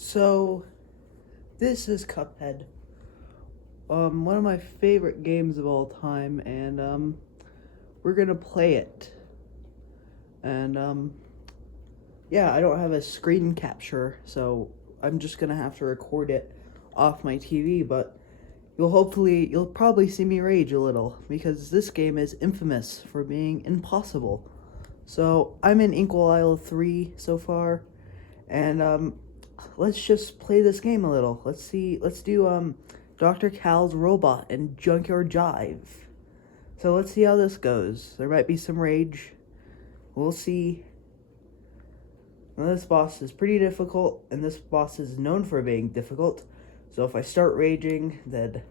So, this is Cuphead. One of my favorite games of all time, and we're gonna play it. And yeah, I don't have a screen capture, so I'm just gonna have to record it off my TV. But you'll probably see me rage a little because this game is infamous for being impossible. So I'm in Inkwell Isle 3 so far, and let's just play this game a little. Let's do Dr. Cal's robot and Junkyard Jive. So let's see how this goes. There might be some rage. We'll see. Now, this boss is pretty difficult, and this boss is known for being difficult. So if I start raging, then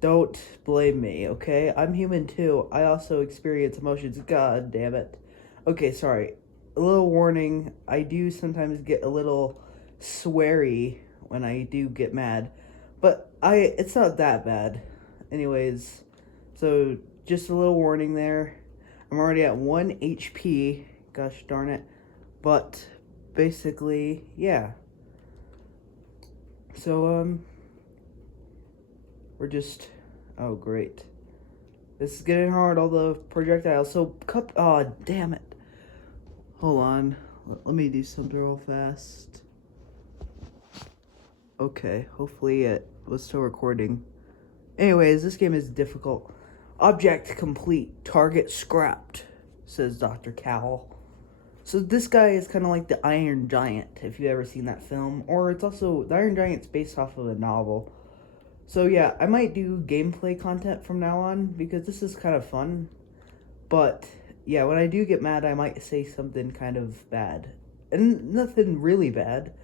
don't blame me, okay? I'm human too. I also experience emotions. God damn it. Okay, sorry. A little warning. I do sometimes get a little sweary when I do get mad. But it's not that bad. Anyways, so just a little warning there. I'm already at 1 HP. Gosh darn it. But basically, yeah. So we're just oh great. This is getting hard, all the projectiles. So oh damn it. Hold on. Let me do something real fast. Okay, hopefully it was still recording. Anyways, this game is difficult. Object complete. Target scrapped, says Dr. Cal. So this guy is kind of like the Iron Giant, if you've ever seen that film. Or it's also, the Iron Giant's based off of a novel. So yeah, I might do gameplay content from now on, because this is kind of fun. But yeah, when I do get mad, I might say something kind of bad. And nothing really bad.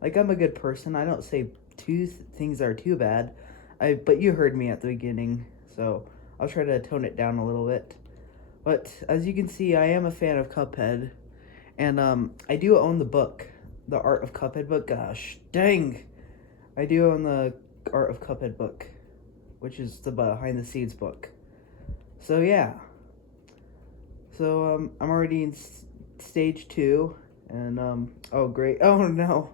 Like, I'm a good person. I don't say things that are too bad. But you heard me at the beginning, so I'll try to tone it down a little bit. But as you can see, I am a fan of Cuphead. And I do own the book, the Art of Cuphead book. Gosh, dang! I do own the Art of Cuphead book, which is the behind the scenes book. So yeah. So I'm already in stage 2, and oh great! Oh no,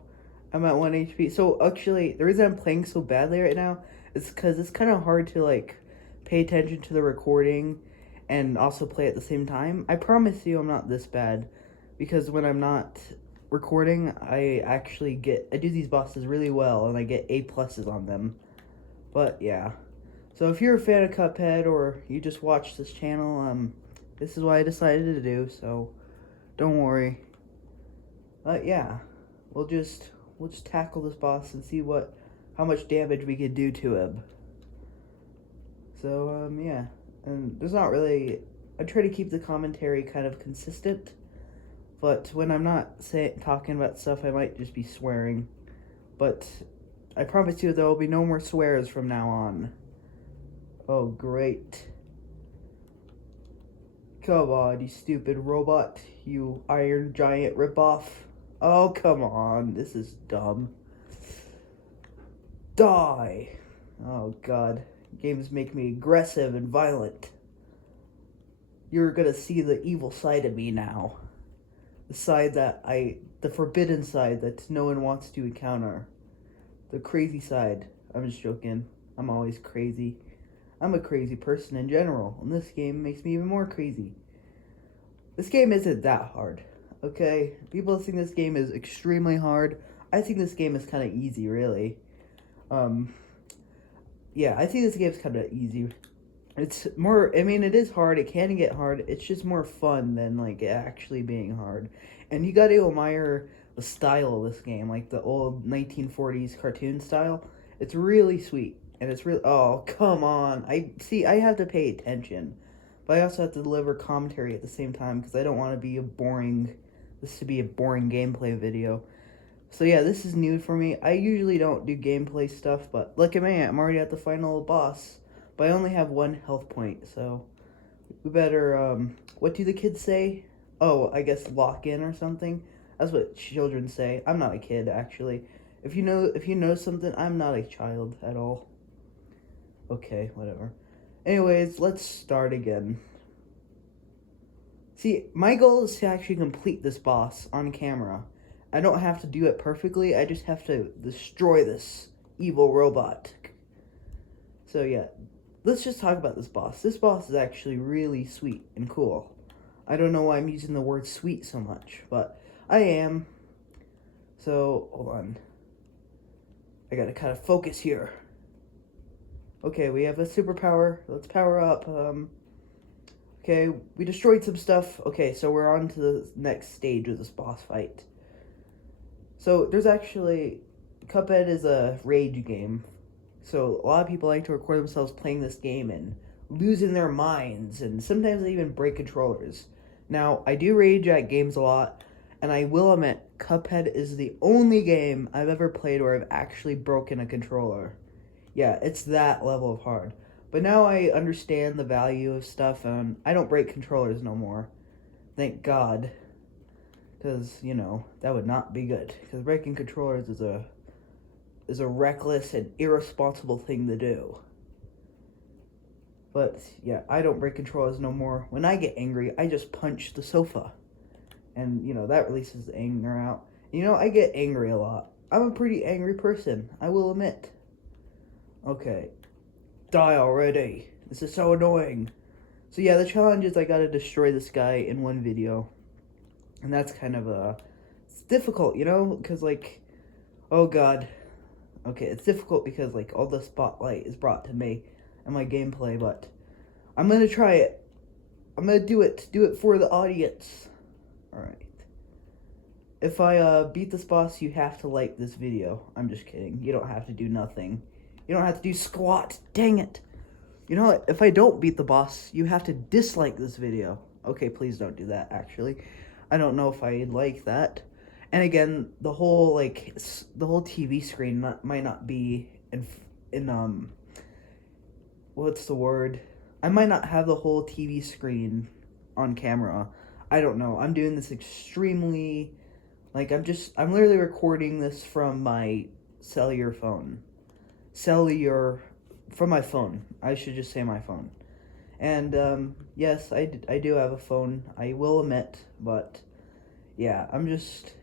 I'm at 1 HP. So actually, the reason I'm playing so badly right now is because it's kind of hard to like pay attention to the recording and also play at the same time. I promise you, I'm not this bad, because when I'm not recording, I do these bosses really well, and I get A+ on them. But yeah, so if you're a fan of Cuphead or you just watch this channel, this is what I decided to do. So don't worry. But yeah, we'll just tackle this boss and see how much damage we can do to him. So yeah, and there's not really. I try to keep the commentary kind of consistent. But when I'm not talking about stuff, I might just be swearing. But I promise you there will be no more swears from now on. Oh, great. Come on, you stupid robot. You Iron Giant ripoff. Oh, come on. This is dumb. Die. Oh, God. Games make me aggressive and violent. You're gonna see the evil side of me now. The forbidden side that no one wants to encounter. The crazy side. I'm just joking. I'm always crazy. I'm a crazy person in general, and this game makes me even more crazy. This game isn't that hard, okay? People think this game is extremely hard. I think this game is kind of easy, really. Yeah, I think this game's kind of easy. It's more, I mean, it is hard, it can get hard, it's just more fun than, like, actually being hard. And you gotta admire the style of this game, like the old 1940s cartoon style. It's really sweet, and it's really, oh, come on. I have to pay attention, but I also have to deliver commentary at the same time, because I don't want to be this to be a boring gameplay video. So yeah, this is new for me. I usually don't do gameplay stuff, but look at me, I'm already at the final boss. But I only have 1 health point, so we better, what do the kids say? Oh, I guess lock in or something? That's what children say. I'm not a kid, actually. If you know something, I'm not a child at all. Okay, whatever. Anyways, let's start again. See, my goal is to actually complete this boss on camera. I don't have to do it perfectly. I just have to destroy this evil robot. So yeah, let's just talk about this boss. This boss is actually really sweet and cool. I don't know why I'm using the word sweet so much, but I am. So, hold on. I gotta kind of focus here. Okay, we have a superpower. Let's power up. Okay, we destroyed some stuff. Okay, so we're on to the next stage of this boss fight. So, there's actually... Cuphead is a rage game. So, a lot of people like to record themselves playing this game and losing their minds, and sometimes they even break controllers. Now, I do rage at games a lot, and I will admit, Cuphead is the only game I've ever played where I've actually broken a controller. Yeah, it's that level of hard. But now I understand the value of stuff, and I don't break controllers no more. Thank God. Because, that would not be good. Because breaking controllers is a reckless and irresponsible thing to do. But, yeah, I don't break controllers no more. When I get angry, I just punch the sofa. And, that releases the anger out. I get angry a lot. I'm a pretty angry person, I will admit. Okay. Die already. This is so annoying. So, yeah, the challenge is I gotta destroy this guy in one video. And that's kind of, it's difficult, Because, oh, God. Okay, it's difficult because, all the spotlight is brought to me and my gameplay, but I'm gonna try it. I'm gonna do it. Do it for the audience. Alright. If I beat this boss, you have to like this video. I'm just kidding. You don't have to do nothing. You don't have to do squat. Dang it. You know what? If I don't beat the boss, you have to dislike this video. Okay, please don't do that, actually. I don't know if I'd like that. And again, the whole TV screen might not be in what's the word? I might not have the whole TV screen on camera. I don't know. I'm doing this extremely, I'm literally recording this from my from my phone. I should just say my phone. And, yes, I do have a phone, I will admit, but, yeah, I'm just,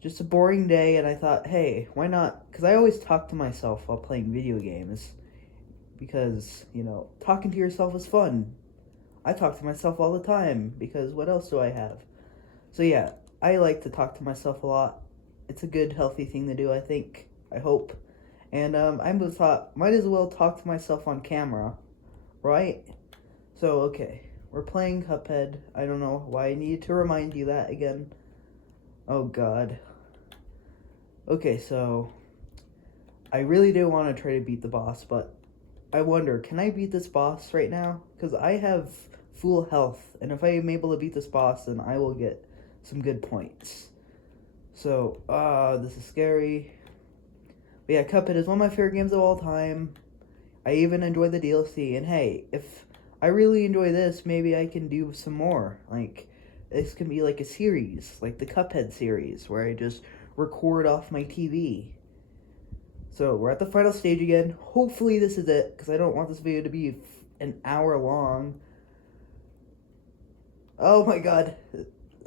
just a boring day, and I thought, hey, why not, because I always talk to myself while playing video games, because, talking to yourself is fun. I talk to myself all the time, because what else do I have? So, yeah, I like to talk to myself a lot. It's a good, healthy thing to do, I think, I hope. And I thought, might as well talk to myself on camera, right? So, okay, we're playing Cuphead. I don't know why I needed to remind you that again. Oh, God. Okay, so, I really do want to try to beat the boss, but I wonder, can I beat this boss right now? Because I have full health, and if I am able to beat this boss, then I will get some good points. So, this is scary. But yeah, Cuphead is one of my favorite games of all time. I even enjoy the DLC. And hey, if I really enjoy this, maybe I can do some more. This can be like a series, like the Cuphead series, where I just record off my TV. So, we're at the final stage again. Hopefully this is it, because I don't want this video to be an hour long. Oh my God.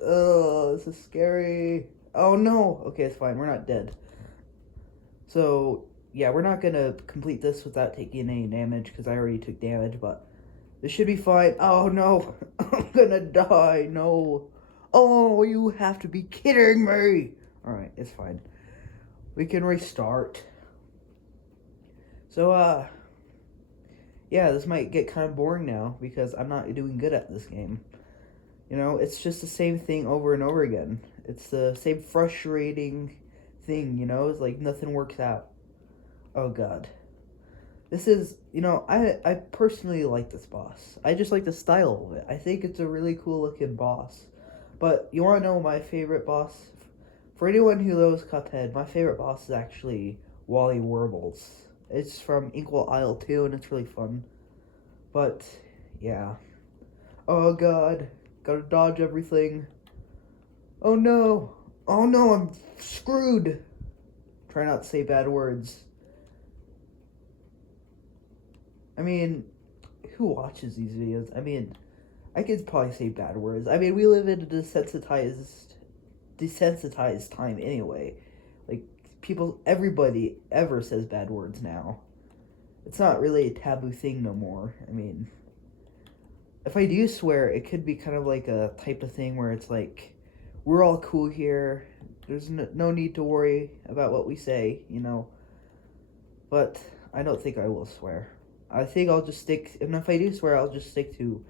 Oh, this is scary. Oh no. Okay, it's fine. We're not dead. So, yeah, we're not going to complete this without taking any damage, because I already took damage, but this should be fine. Oh, no. I'm going to die. No. Oh, you have to be kidding me. Alright, it's fine. We can restart. So, yeah, this might get kind of boring now, because I'm not doing good at this game. It's just the same thing over and over again. It's the same frustrating thing, it's like nothing works out. Oh God. This is, I personally like this boss. I just like the style of it. I think it's a really cool looking boss. But you want to know my favorite boss? For anyone who knows Cuphead, my favorite boss is actually Wally Warbles. It's from Equal Isle 2, and it's really fun. But, yeah. Oh God. Gotta dodge everything. Oh no. Oh no, I'm screwed. Try not to say bad words. I mean, who watches these videos? I mean, I could probably say bad words. I mean, we live in a desensitized desensitized time anyway. Like, everybody ever says bad words now. It's not really a taboo thing no more. I mean, if I do swear, it could be kind of like a type of thing where it's like, we're all cool here. There's no need to worry about what we say, you know. But I don't think I will swear. I think I'll just stick, and if I do swear, I'll just stick to,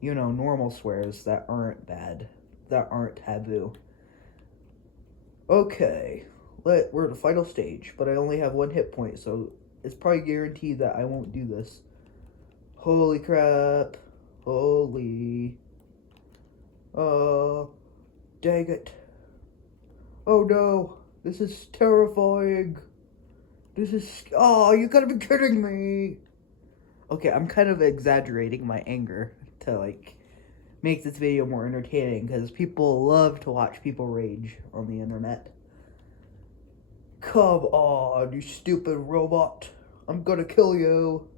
you know, normal swears that aren't bad, that aren't taboo. Okay, we're at the final stage, but I only have 1 hit point, so it's probably guaranteed that I won't do this. Holy crap. Holy. Dang it. Oh no, this is terrifying. You gotta be kidding me. Okay, I'm kind of exaggerating my anger to, like, make this video more entertaining, because people love to watch people rage on the internet. Come on, you stupid robot. I'm gonna kill you.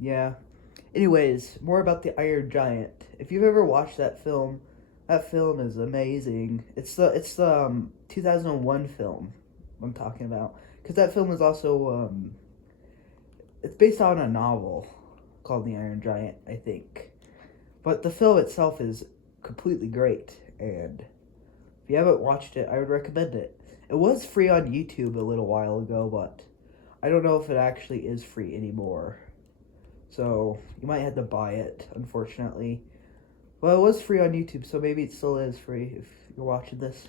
Yeah. Anyways, more about the Iron Giant. If you've ever watched that film is amazing. It's the 2001 film I'm talking about, because that film is also it's based on a novel called The Iron Giant, I think. But the film itself is completely great, and if you haven't watched it, I would recommend it. It was free on YouTube a little while ago, but I don't know if it actually is free anymore. So you might have to buy it, unfortunately. Well, it was free on YouTube, so maybe it still is free if you're watching this.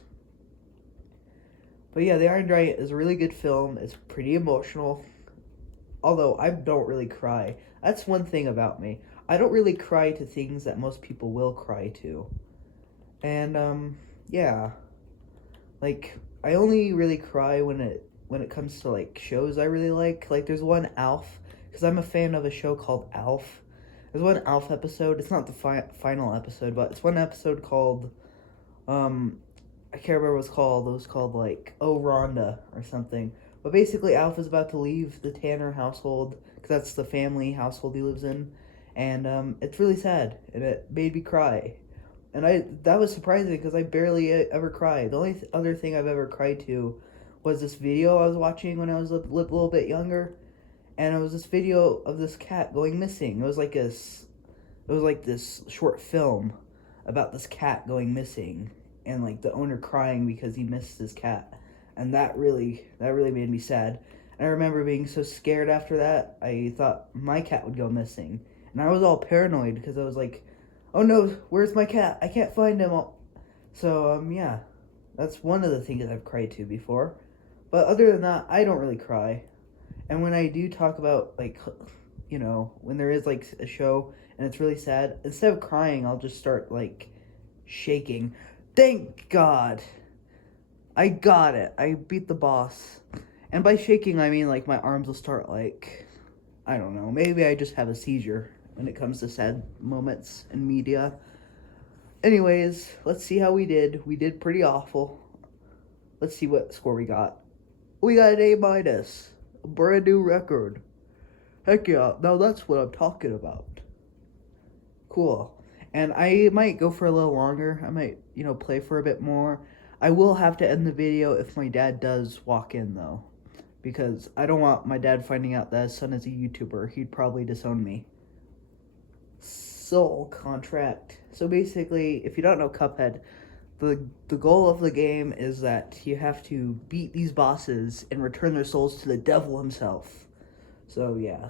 But yeah, The Iron Giant is a really good film. It's pretty emotional. Although I don't really cry. That's one thing about me. I don't really cry to things that most people will cry to. And yeah. Like, I only really cry when it comes to, like, shows I really like. Like, there's one Alf, because I'm a fan of a show called Alf. There's one Alf episode. It's not the final episode, but it's one episode called I can't remember what it's called. It was called, like, Oh Rhonda or something. But basically, Alf is about to leave the Tanner household, because that's the family household he lives in. And it's really sad, and it made me cry. And that was surprising, because I barely ever cry. The only other thing I've ever cried to was this video I was watching when I was a little bit younger. And it was this video of this cat going missing. It was like this short film about this cat going missing, and, like, the owner crying because he missed his cat. And that really made me sad. And I remember being so scared after that. I thought my cat would go missing. And I was all paranoid, because I was like, oh no, where's my cat? I can't find him. So, yeah. That's one of the things I've cried to before. But other than that, I don't really cry. And when I do talk about, like, you know, when there is, like, a show and it's really sad, instead of crying, I'll just start, like, shaking. Thank God. I got it. I beat the boss. And by shaking, I mean, like, my arms will start, like, I don't know. Maybe I just have a seizure when it comes to sad moments in media. Anyways, let's see how we did. We did pretty awful. Let's see what score we got. We got an A-. A brand new record. Heck yeah. Now that's what I'm talking about. Cool. And I might go for a little longer. I might, you know, play for a bit more. I will have to end the video if my dad does walk in, though, because I don't want my dad finding out that his son is a YouTuber. He'd probably disown me. Soul contract. So basically, if you don't know Cuphead, the goal of the game is that you have to beat these bosses and return their souls to the devil himself. So yeah.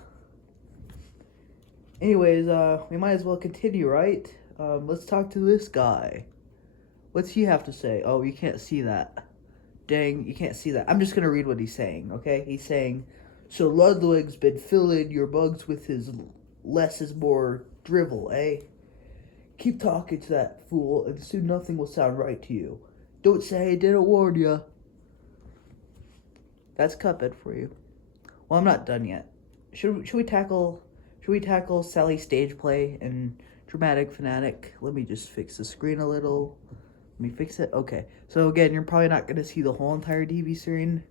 Anyways, we might as well continue, right? Let's talk to this guy. What's he have to say? Oh, you can't see that. Dang, you can't see that. I'm just gonna read what he's saying, okay? He's saying, so Ludwig's been filling your bugs with his less is more drivel, eh? Keep talking to that fool, and soon nothing will sound right to you. Don't say I didn't warn you. That's Cuphead for you. Well, I'm not done yet. Should we tackle Sally's stage play and Dramatic Fanatic? Let me just fix the screen a little. Let me fix it. Okay. So again, you're probably not gonna see the whole entire TV screen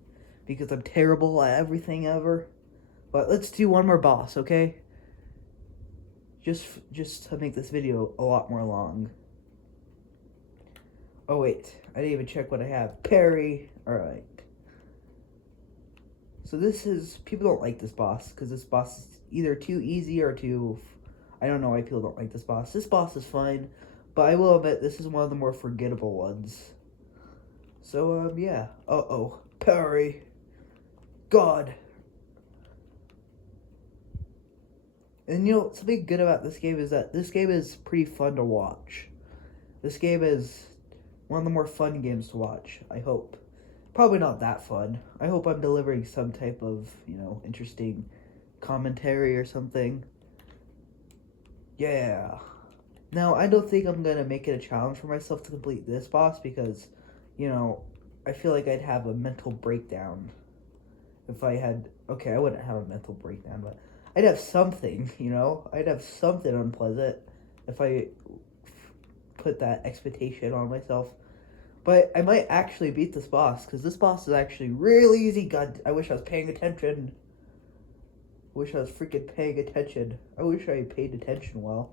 because I'm terrible at everything ever. But let's do one more boss, okay? Just to make this video a lot more long. Oh wait, I didn't even check what I have. Parry. Alright. So this is, people don't like this boss, because this boss is either too easy or too, I don't know why people don't like this boss. This boss is fine, but I will admit this is one of the more forgettable ones. So, yeah. Uh-oh. Parry. God. And you know, something good about this game is that this game is pretty fun to watch. This game is one of the more fun games to watch, I hope. Probably not that fun. I hope I'm delivering some type of, interesting commentary or something. Yeah. Now, I don't think I'm going to make it a challenge for myself to complete this boss because, I feel like I'd have a mental breakdown if I had... Okay, I wouldn't have a mental breakdown, but I'd have something, I'd have something unpleasant if I put that expectation on myself. But I might actually beat this boss, because this boss is actually really easy. God, I wish I was paying attention. I wish I was freaking paying attention. I wish I paid attention well.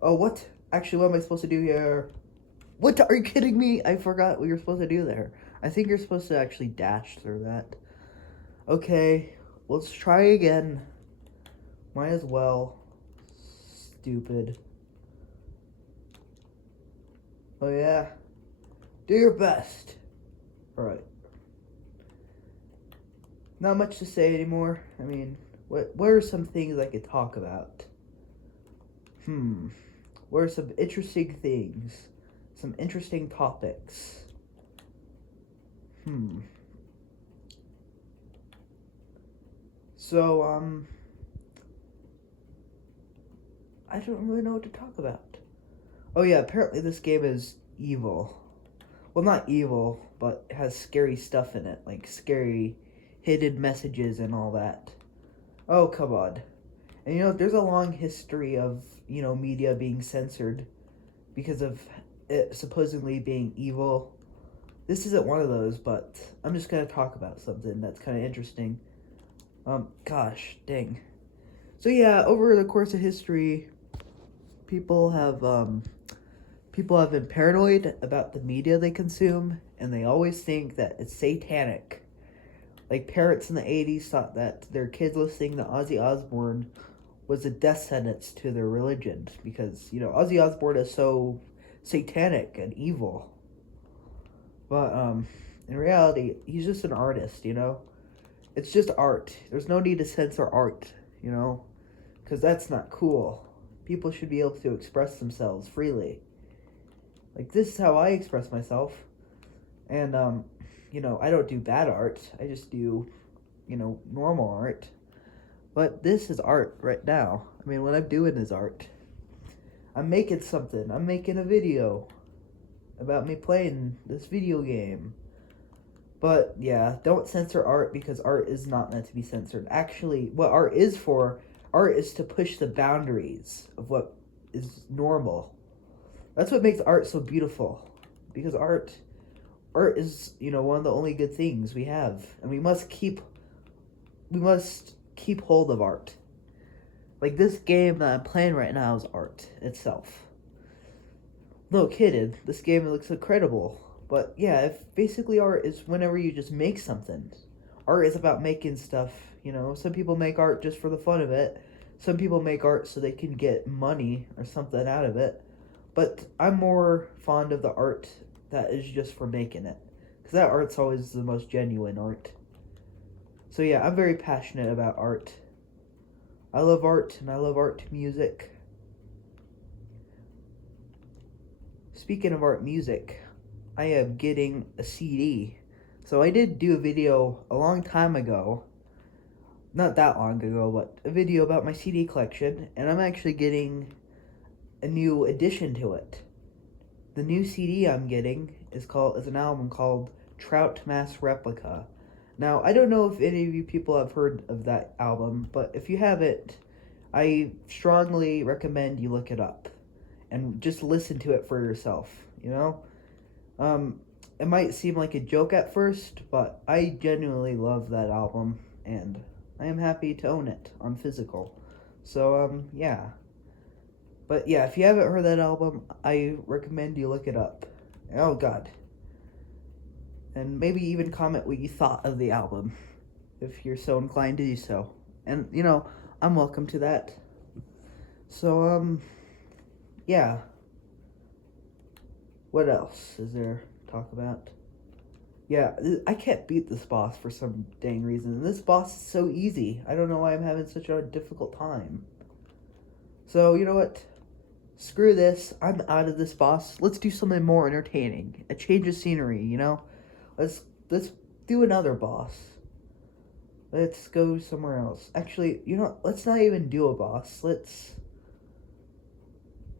Oh, what? Actually, what am I supposed to do here? What? Are you kidding me? I forgot what you're supposed to do there. I think you're supposed to actually dash through that. Okay, let's try again. Might as well. Stupid. Oh, yeah. Do your best. Alright. Not much to say anymore. I mean, what are some things I could talk about? What are some interesting things? Some interesting topics. So, I don't really know what to talk about. Oh yeah, apparently this game is evil. Well, not evil, but it has scary stuff in it, like scary hidden messages and all that. Oh, come on. And there's a long history of, media being censored because of it supposedly being evil. This isn't one of those, but I'm just going to talk about something that's kind of interesting. Gosh, dang. So yeah, over the course of history, people have been paranoid about the media they consume, and they always think that it's satanic. Like, parents in the 80s thought that their kids listening to Ozzy Osbourne was a death sentence to their religion, because, Ozzy Osbourne is so satanic and evil. But, in reality, he's just an artist, It's just art. There's no need to censor art, because that's not cool. People should be able to express themselves freely. Like, this is how I express myself. And, I don't do bad art. I just do, normal art. But this is art right now. I mean, what I'm doing is art. I'm making something. I'm making a video about me playing this video game. But, yeah, don't censor art, because art is not meant to be censored. Actually, what art is to push the boundaries of what is normal. That's what makes art so beautiful, because art is, one of the only good things we have, and we must keep hold of art. Like, this game that I'm playing right now is art itself. No kidding, this game looks incredible. But yeah, if basically art is whenever you just make something. Art is about making stuff, Some people make art just for the fun of it. Some people make art so they can get money or something out of it. But I'm more fond of the art that is just for making it, because that art's always the most genuine art. So yeah, I'm very passionate about art. I love art, and I love art music. Speaking of art music, I am getting a CD. So I did do a video a long time ago, not that long ago, but a video about my CD collection, and I'm actually getting a new addition to it. The new CD I'm getting is an album called Trout Mass Replica. Now, I don't know if any of you people have heard of that album, but if you haven't, I strongly recommend you look it up and just listen to it for yourself, It might seem like a joke at first, but I genuinely love that album, and I am happy to own it on physical. So, yeah. But yeah, if you haven't heard that album, I recommend you look it up. Oh God. And maybe even comment what you thought of the album, if you're so inclined to do so. And, I'm welcome to that. So, yeah. What else is there to talk about? Yeah, I can't beat this boss for some dang reason. This boss is so easy. I don't know why I'm having such a difficult time. So, you know what? Screw this. I'm out of this boss. Let's do something more entertaining. A change of scenery. Let's do another boss. Let's go somewhere else. Actually, let's not even do a boss. I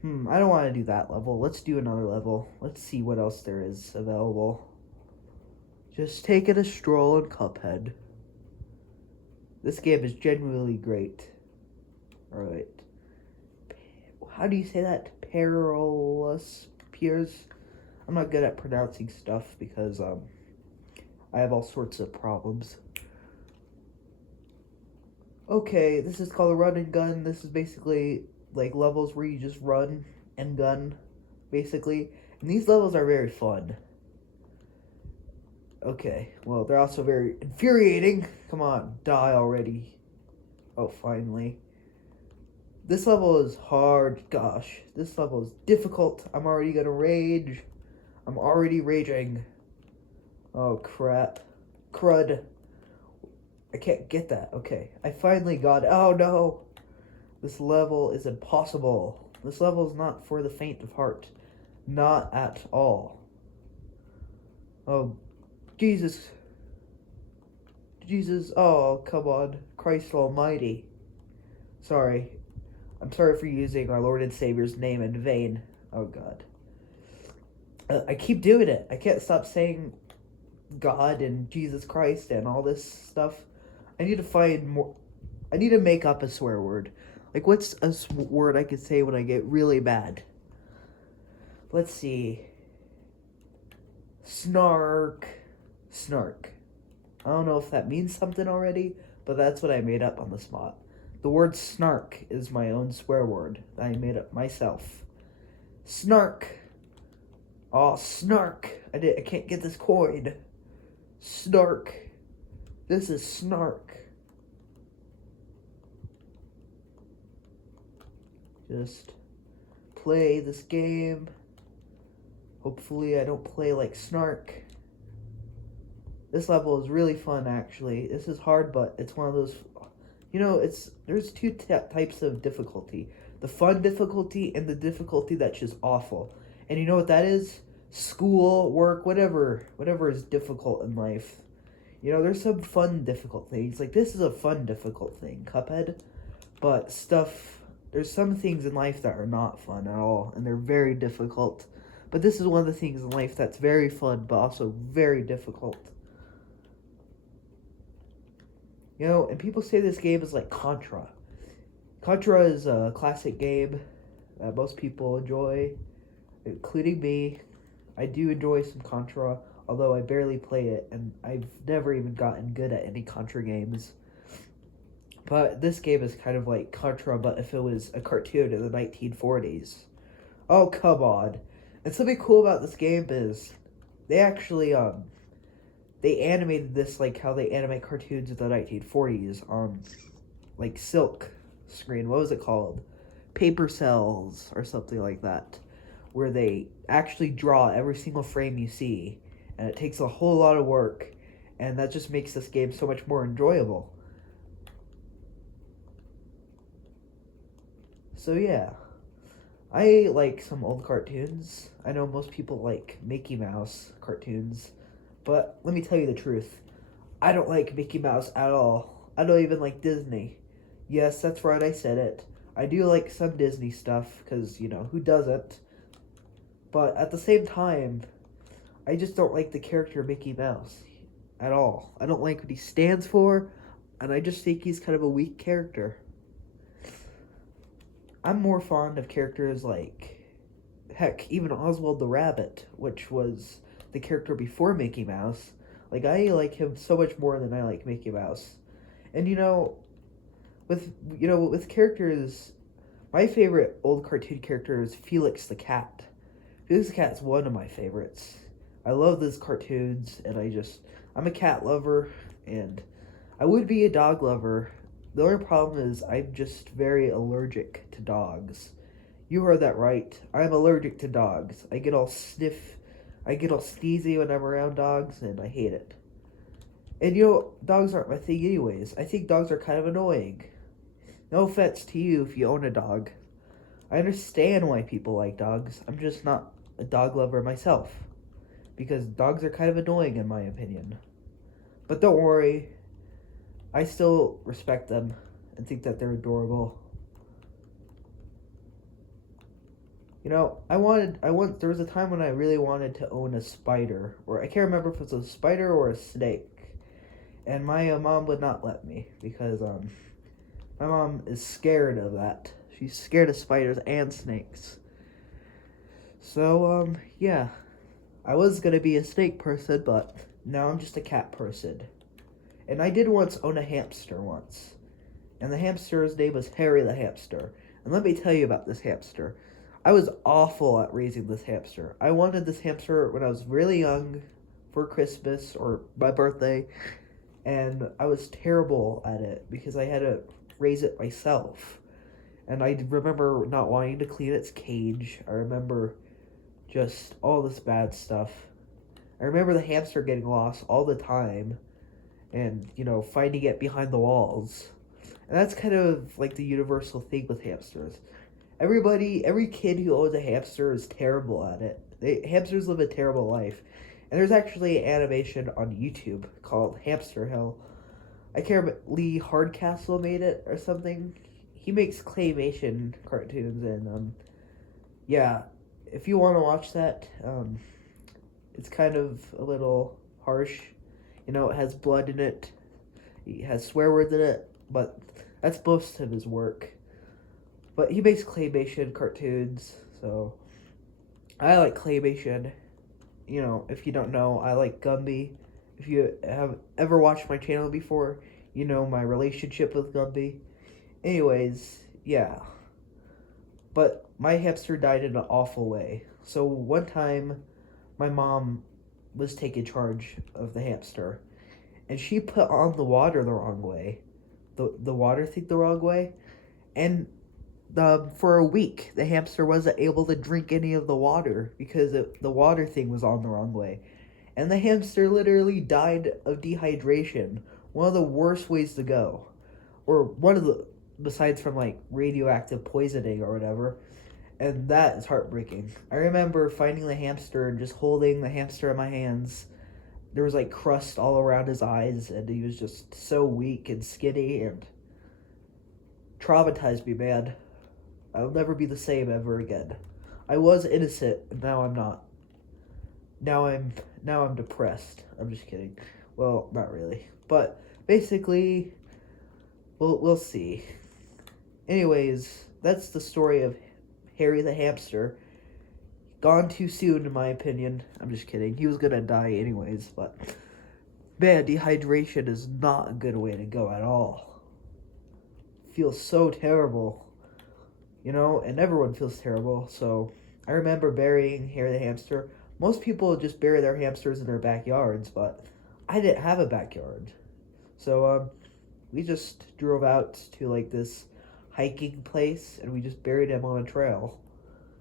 don't want to do that level. Let's do another level. Let's see what else there is available. Just taking a stroll in Cuphead. This game is genuinely great. Alright. How do you say that? Perilous Piers? I'm not good at pronouncing stuff because I have all sorts of problems. Okay, this is called a run and gun. This is basically like levels where you just run and gun, basically. And these levels are very fun. Okay, well, they're also very infuriating. Come on, die already. Oh, finally. This level is hard. Gosh, this level is difficult. I'm already gonna rage. I'm already raging. Oh, crap. Crud. I can't get that. Okay, I finally got it. Oh, no. This level is impossible. This level is not for the faint of heart. Not at all. Oh, Jesus. Jesus. Oh, come on. Christ almighty. Sorry. I'm sorry for using our Lord and Savior's name in vain. Oh, God. I keep doing it. I can't stop saying God and Jesus Christ and all this stuff. I need to find more. I need to make up a swear word. Like, what's a word I could say when I get really mad? Let's see. Snark. Snark. I don't know if that means something already, but that's what I made up on the spot. The word snark is my own swear word that I made up myself. Snark. Oh, snark. I can't get this coin. Snark. This is snark. Just play this game. Hopefully I don't play like snark. This level is really fun, actually. This is hard, but it's one of those... there's two types of difficulty. The fun difficulty and the difficulty that's just awful. And you know what that is? School, work, whatever is difficult in life. There's some fun difficult things. Like, this is a fun difficult thing, Cuphead. But there's some things in life that are not fun at all, and they're very difficult. But this is one of the things in life that's very fun, but also very difficult. And people say this game is like Contra. Contra is a classic game that most people enjoy, including me. I do enjoy some Contra, although I barely play it, and I've never even gotten good at any Contra games. But this game is kind of like Contra, but if it was a cartoon in the 1940s. Oh, come on. And something cool about this game is they actually, they animated this like how they animate cartoons in the 1940s on, like, silk screen. What was it called? Paper cells or something like that. Where they actually draw every single frame you see. And it takes a whole lot of work. And that just makes this game so much more enjoyable. So yeah. I like some old cartoons. I know most people like Mickey Mouse cartoons. But let me tell you the truth. I don't like Mickey Mouse at all. I don't even like Disney. Yes, that's right, I said it. I do like some Disney stuff, because, who doesn't? But at the same time, I just don't like the character Mickey Mouse at all. I don't like what he stands for, and I just think he's kind of a weak character. I'm more fond of characters like, heck, even Oswald the Rabbit, which was the character before Mickey Mouse. Like, I like him so much more than I like Mickey Mouse. And with characters, my favorite old cartoon character is Felix the Cat, Cat's one of my favorites. I love those cartoons, and I'm a cat lover, and I would be a dog lover. The only problem is I'm just very allergic to dogs. You heard that right. I'm allergic to dogs. I get all sneezy when I'm around dogs, and I hate it. And dogs aren't my thing anyways. I think dogs are kind of annoying. No offense to you if you own a dog. I understand why people like dogs. I'm just not a dog lover myself. Because dogs are kind of annoying in my opinion. But don't worry, I still respect them and think that they're adorable. There was a time when I really wanted to own a spider, or I can't remember if it was a spider or a snake. And my mom would not let me because my mom is scared of that. She's scared of spiders and snakes. So yeah, I was gonna be a snake person, but now I'm just a cat person. And I did once own a hamster once. And the hamster's name was Harry the hamster. And let me tell you about this hamster. I was awful at raising this hamster. I wanted this hamster when I was really young for Christmas or my birthday. And I was terrible at it because I had to raise it myself. And I remember not wanting to clean its cage. I remember just all this bad stuff. I remember the hamster getting lost all the time and, finding it behind the walls. And that's kind of like the universal thing with hamsters. Every kid who owns a hamster is terrible at it. Hamsters live a terrible life. And there's actually an animation on YouTube called Hamster Hill. I can't remember, Lee Hardcastle made it or something. He makes claymation cartoons, and yeah, if you want to watch that, it's kind of a little harsh. It has blood in it. It has swear words in it, but that's most of his work. But he makes claymation cartoons, so I like claymation. If you don't know, I like Gumby. If you have ever watched my channel before, you know my relationship with Gumby. Anyways, yeah. But my hamster died in an awful way. So one time, my mom was taking charge of the hamster, and she put on the water the wrong way, the water thing the wrong way, and for a week the hamster wasn't able to drink any of the water because the water thing was on the wrong way, and the hamster literally died of dehydration. One of the worst ways to go, or one of the besides from like radioactive poisoning or whatever. And that is heartbreaking. I remember finding the hamster and just holding the hamster in my hands. There was like crust all around his eyes, and he was just so weak and skinny, and traumatized me, man. I'll never be the same ever again. I was innocent, and now I'm not. Now I'm depressed. I'm just kidding. Well, not really. But basically, we'll see. Anyways, that's the story of Harry the hamster. Gone too soon, in my opinion. I'm just kidding. He was gonna die anyways, but man, dehydration is not a good way to go at all. Feels so terrible. And everyone feels terrible. So I remember burying Harry the hamster. Most people just bury their hamsters in their backyards, but I didn't have a backyard. So we just drove out to like this hiking place, and we just buried him on a trail.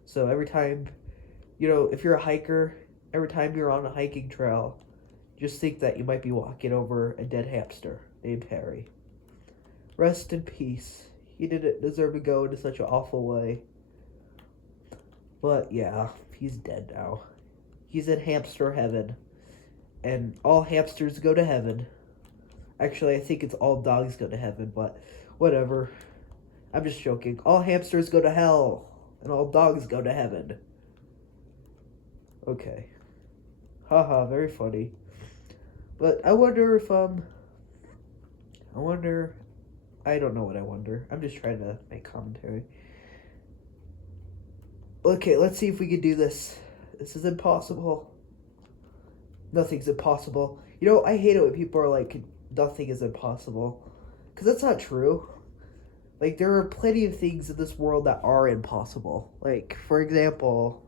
So every time, if you're a hiker, every time you're on a hiking trail, just think that you might be walking over a dead hamster named Harry. Rest in peace. He didn't deserve to go into such an awful way. But yeah, he's dead now. He's in hamster heaven. And all hamsters go to heaven. Actually, I think it's all dogs go to heaven, but whatever. I'm just joking. All hamsters go to hell, and all dogs go to heaven. Okay. Haha, very funny. But I wonder if, I don't know what I wonder. I'm just trying to make commentary. Okay, let's see if we can do this. This is impossible. Nothing's impossible. I hate it when people are like, nothing is impossible. Because that's not true. Like, there are plenty of things in this world that are impossible. Like, for example,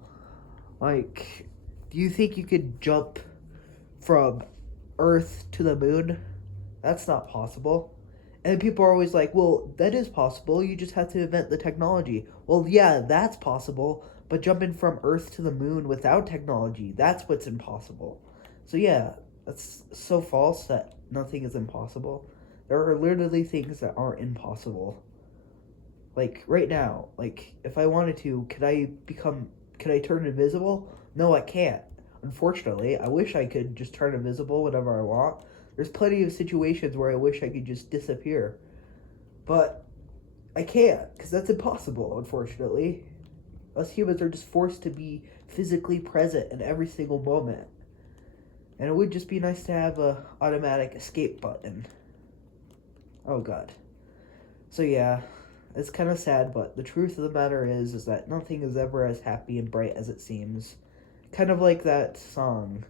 Like, do you think you could jump from Earth to the moon? That's not possible. And people are always like, well, that is possible. You just have to invent the technology. Well, yeah, that's possible. But jumping from Earth to the moon without technology, that's what's impossible. So, yeah, that's so false that nothing is impossible. There are literally things that aren't impossible. Like, right now, like, if I wanted to, could I turn invisible? No, I can't. Unfortunately, I wish I could just turn invisible whenever I want. There's plenty of situations where I wish I could just disappear. But I can't, because that's impossible, unfortunately. Us humans are just forced to be physically present in every single moment. And it would just be nice to have a automatic escape button. Oh god. So yeah, it's kind of sad, but the truth of the matter is that nothing is ever as happy and bright as it seems. Kind of like that song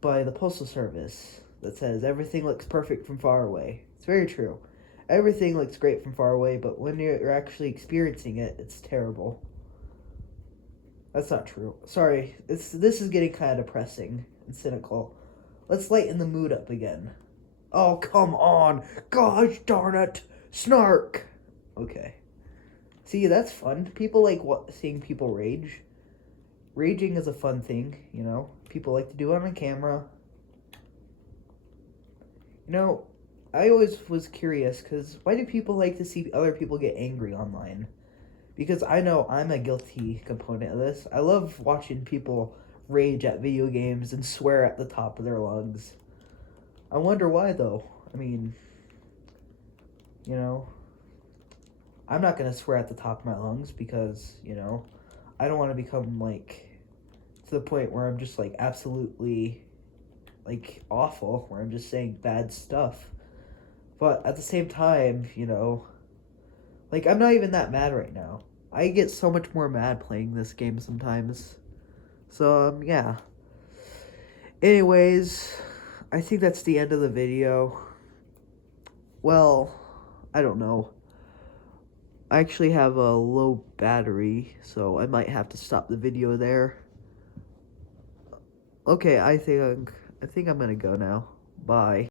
by the Postal Service that says, everything looks perfect from far away. It's very true. Everything looks great from far away, but when you're actually experiencing it, it's terrible. That's not true. Sorry, this is getting kind of depressing and cynical. Let's lighten the mood up again. Oh, come on. Gosh darn it. Snark. Okay. See, that's fun. People like seeing people rage. Raging is a fun thing, you know. People like to do it on camera. You know, I always was curious, because why do people like to see other people get angry online? Because I know I'm a guilty component of this. I love watching people rage at video games and swear at the top of their lungs. I wonder why, though. I mean, you know, I'm not going to swear at the top of my lungs because, you know, I don't want to become, like, to the point where I'm just, like, absolutely, like, awful, where I'm just saying bad stuff. But at the same time, you know, like, I'm not even that mad right now. I get so much more mad playing this game sometimes. So, yeah. Anyways, I think that's the end of the video. Well, I don't know. I actually have a low battery, so I might have to stop the video there. Okay, I think I'm gonna go now. Bye.